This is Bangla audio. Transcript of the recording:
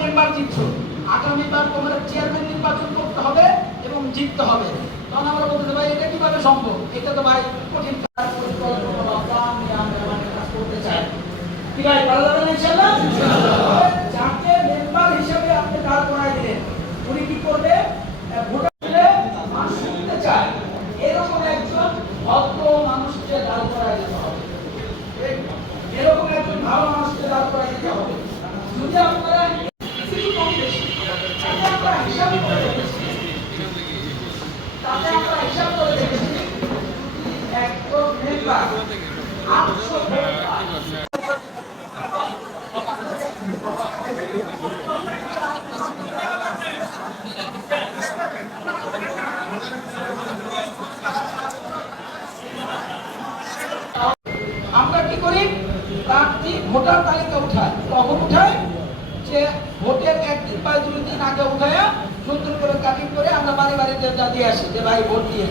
মেম্বার জিতছো। তোমার চেয়ারম্যান নির্বাচন করতে হবে এবং জিততে হবে। তখন আমরা বলতে ভাই, এটা কীভাবে সম্ভব? এটা তো ভাই কঠিন কাজ। করতে চাই কি ভাই ভালো যাবেন ইনশাল্লাহ এরকম একজন ভদ্র মানুষকে দাঁড় করাই দিতে হবে। এরকম একজন ভালো মানুষকে দাঁড় করাই দিতে হবে। যদি আপনারা কিছু কম বেশি তাতে আমরা হিসাব করে দেখেছি তাতে আমরা হিসাব করে দেখেছি একজন মেম্বার আটশো ভোট পায় আমরা কি করি প্রার্থী ভোটার তালিকা উঠায়। তখন উঠায় যে ভোটের একদিন বা দুই দিন আগে উঠায় সুন্দর করে কাটিং করে আমরা বাড়ি বাড়িতে দিয়ে আসি যে ভাই ভোট দিয়ে।